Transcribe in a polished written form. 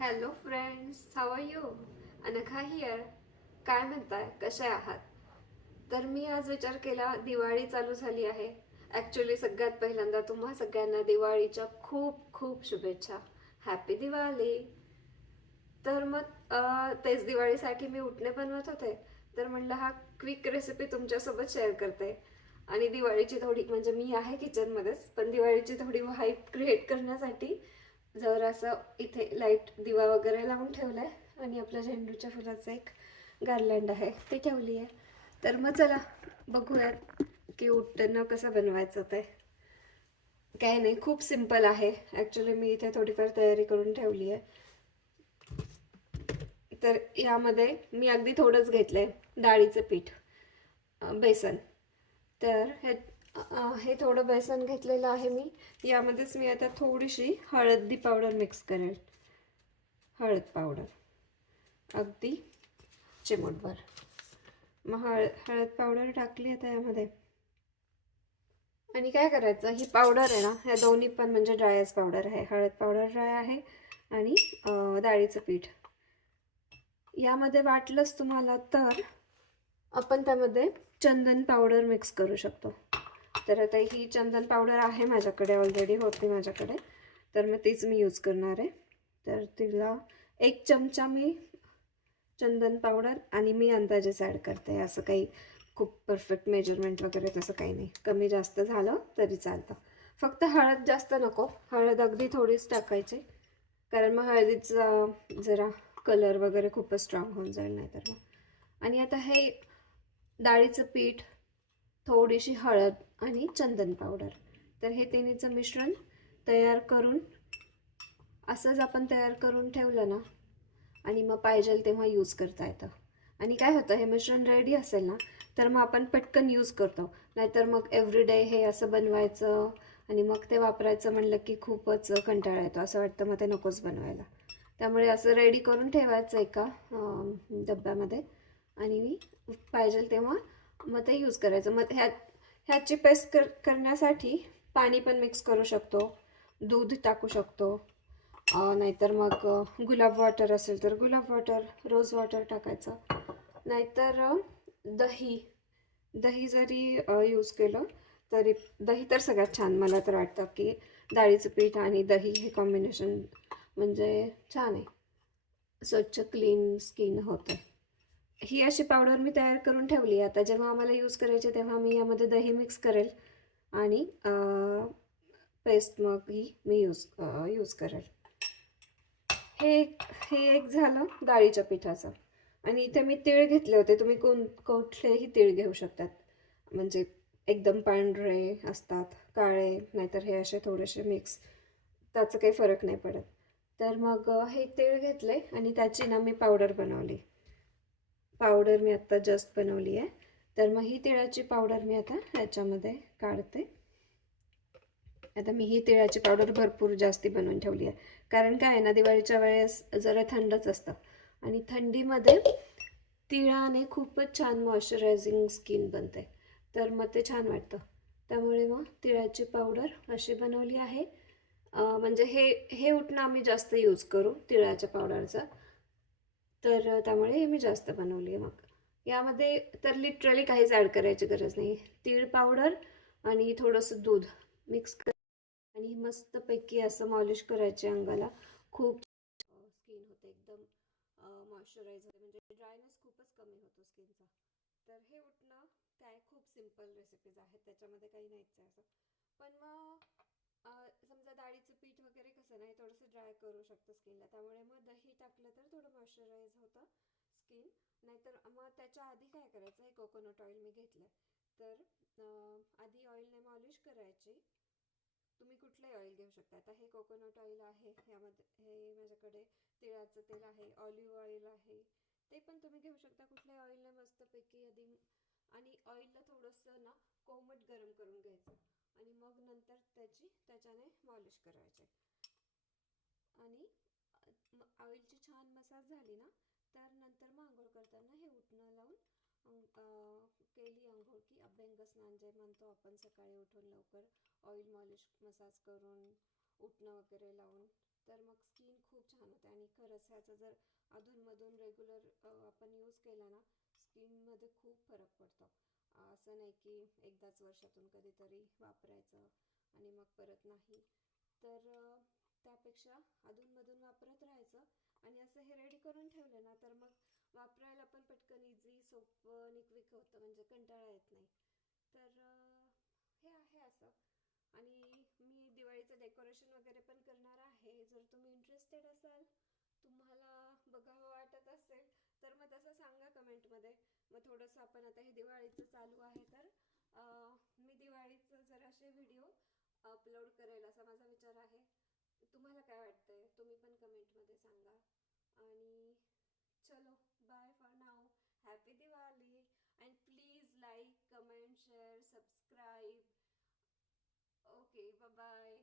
Hello friends, how are you? Anagha here. काय म्हणताय, कसे आहात? तर मी आज विचार केला, दिवाळी चालू झाली आहे. ॲक्च्युली सगळ्यात पहिल्यांदा तुम्हा सगळ्यांना दिवाळीच्या खूप खूप शुभेच्छा. हॅपी दिवाळी. तर मग तेच दिवाळीसाठी मी उटणे बनवत होते. तर म्हणलं हा क्विक रेसिपी तुमच्यासोबत शेअर करते. आणि दिवाळीची थोडी म्हणजे मी आहे किचनमध्येच, पण दिवाळीची थोडी हाईप क्रिएट करण्यासाठी जर असं इथे लाईट दिवा वगैरे लावून ठेवलाय आणि आपल्या झेंडूच्या फुलाचं एक गार्लँड आहे ती ठेवली आहे. तर मग चला बघूयात की उटणं कसं बनवायचं ते. काय नाही, खूप सिम्पल आहे. ॲक्च्युली मी इथे थोडीफार तयारी करून ठेवली आहे. तर यामध्ये मी अगदी थोडंच घेतलंय डाळीचं पीठ, बेसन. तर हे थोडं बेसन घेतलेलं आहे मी. यामध्येच मी आता थोडीशी हळदी पावडर मिक्स करेल. हळद पावडर अगदी चिमूटभर. मग हळद पावडर टाकली आता यामध्ये. आणि काय करायचं, ही पावडर आहे ना, ह्या दोन्ही पण म्हणजे ड्रायच पावडर आहे. हळद पावडर ड्राय आहे आणि डाळीचं पीठ. यामध्ये वाटलंच तुम्हाला तर आपण त्यामध्ये चंदन पावडर मिक्स करू शकतो. तर आता ही चंदन पावडर आहे माझ्याकडे, ऑलरेडी होती माझ्याकडे, तर मग तीच मी यूज करणार आहे. तर तिला 1 चमचा मी चंदन पावडर आणि मी अंदाजेच ॲड करते. असं काही खूप परफेक्ट मेजरमेंट वगैरे तसं काही नाही. कमी जास्त झालं तरी चालतं. फक्त हळद जास्त नको, हळद अगदी थोडीच टाकायची, कारण मग हळदीचा जरा कलर वगैरे खूपच स्ट्रॉंग होऊन जाईल नाही तर मग. आणि आता हे डाळीचं पीठ, थोडीशी हळद आणि चंदन पावडर, तर हे तिन्हीचं मिश्रण तयार करून असंच आपण तयार करून ठेवलं ना, आणि मग पाहिजे तेव्हा यूज करता येतं. आणि काय होतं, हे मिश्रण रेडी असेल ना तर मग आपण पटकन यूज करतो. नाहीतर मग एव्हरीडे हे असं बनवायचं आणि मग ते वापरायचं म्हणलं की खूपच कंटाळा येतो, असं वाटतं मग ते नकोच बनवायला. त्यामुळे असं रेडी करून ठेवायचं एका डब्यामध्ये, आणि मी पाहिजे तेव्हा मग ते यूज करायचं. मग ह्याची पेस्ट करण्यासाठी पाणी पण मिक्स करू शकतो, दूध टाकू शकतो, नाहीतर मग गुलाब वॉटर असेल तर गुलाब वॉटर, रोज वॉटर टाकायचं. नाहीतर दही दही जरी यूज केलं तरी, दही तर सगळ्यात छान मला तर वाटतं की डाळीचं पीठ आणि दही हे कॉम्बिनेशन म्हणजे छान आहे. स्वच्छ क्लीन स्किन होतं. ही अशी पावडर मी तयार करून ठेवली. आता जेव्हा आम्हाला यूज करायचे तेव्हा मी यामध्ये दही मिक्स करेल आणि पेस्ट मग ही मी यूज करेल. हे हे एक झालं डाळीच्या पिठाचं. आणि इथे मी तीळ घेतले होते. तुम्ही कुठलेही तीळ घेऊ शकतात, म्हणजे एकदम पांढरे असतात, काळे, नाहीतर हे असे थोडेसे मिक्स, त्याचं काही फरक नाही पडत. तर मग हे तीळ घेतले आणि त्याची ना मी पावडर बनवली. पावडर मी आत्ता जस्ट बनवली आहे. तर मग ही तिळाची पावडर मी आता ह्याच्यामध्ये काढते. आता मी ही तिळाची पावडर भरपूर जास्ती बनवून ठेवली आहे, कारण काय आहे ना, दिवाळीच्या वेळेस जरा थंडच असतं आणि थंडीमध्ये तिळाने खूपच छान मॉइश्चरायझिंग स्किन बनते. तर मग ते छान वाटतं. त्यामुळे मग तिळाची पावडर अशी बनवली आहे. म्हणजे हे हे उठणं आम्ही जास्त यूज करू तिळाच्या पावडरचा, तर त्यामुळे हे मी जास्त बनवली आहे. मग यामध्ये तर लिटरली काहीच ॲड करायची गरज नाही. तीळ पावडर आणि थोडंसं दूध मिक्स आणि मस्तपैकी असं मॉलिश करायचे अंगाला. खूप स्किन होते एकदम मॉइश्चराईज होते, म्हणजे ड्रायनेस खूपच कमी होतो स्किनचा. तर हे उठणं काय खूप सिम्पल रेसिपीज आहेत, त्याच्यामध्ये काही नाहीच आहे असं. पण मग समजा डाळीचं पीठ वगैरे कसं नाही, थोडंसं ड्राय करू शकतं स्किनला, त्यामुळे मग दही टाकलं तर थोडं मॉइश्चराईज होतं स्किन. नाहीतर मग त्याच्या आधी काय करायचं, हे कोकोनट ऑइल मी घेतलं. तर आधी ऑइलने मॉलिश करायची. तुम्ही कुठलंही ऑइल घेऊ शकता. आता हे कोकोनट ऑइल आहे, यामध्ये हे माझ्याकडे तिळाचं तेल आहे, ऑलिव्ह ऑइल आहे, ते पण तुम्ही घेऊ शकता. कुठल्याही ऑइलने मस्तपैकी आधी, आणि ऑइलला थोडंसं ना कोमट गरम करून घ्यायचं आणि मग नंतर त्याच्याने मॉलिश करायचे. आणि ऑइलची छान मसाज झाली ना, तर नंतर मग आंघोळ करताना हे उठणं लावून केली आंघोळ की अभ्यंग स्नान जे म्हणतो आपण, सकाळी उठून लवकर ऑइल मॉलिश मसाज करून उठणं वगैरे लावून, तर मग स्किन खूप छान होते. आणि खरंच ह्याचा जर अधूनमधून रेग्युलर आपण यूज केला ना, स्किनमध्ये खूप फरक पडतो. असं नाही की एकदाच वर्षातून कधीतरी वापरायचं आणि मग परत नाही. तर त्यापेक्षा अधूनमधून वापरत राहायचं. आणि असं हे रेडी करून ठेवलं ना, तर मग वापरायला पण पटकन इझी, सोपं आणि क्विक होतं, म्हणजे कंटाळा येत नाही. तर हे आहे असं. आणि मी दिवाळीचं डेकोरेशन वगैरे पण करणार आहे. जर तुम्ही इंटरेस्टेड असाल, तुम्हाला बघावं वाटत असेल, तर मग तसं सांगा कमेंटमध्ये. मग थोडंसं आपण आता हे दिवाळीचं चालू आहे, तर मी दिवाळीचं जराशे व्हिडिओ अपलोड करेल असा माझा विचार आहे. तुम्हाला काय वाटतंय तुम्ही पण कमेंटमध्ये सांगा. आणि चलो, bye for now. Happy Diwali. And please like, comment, share, subscribe. Okay, bye bye.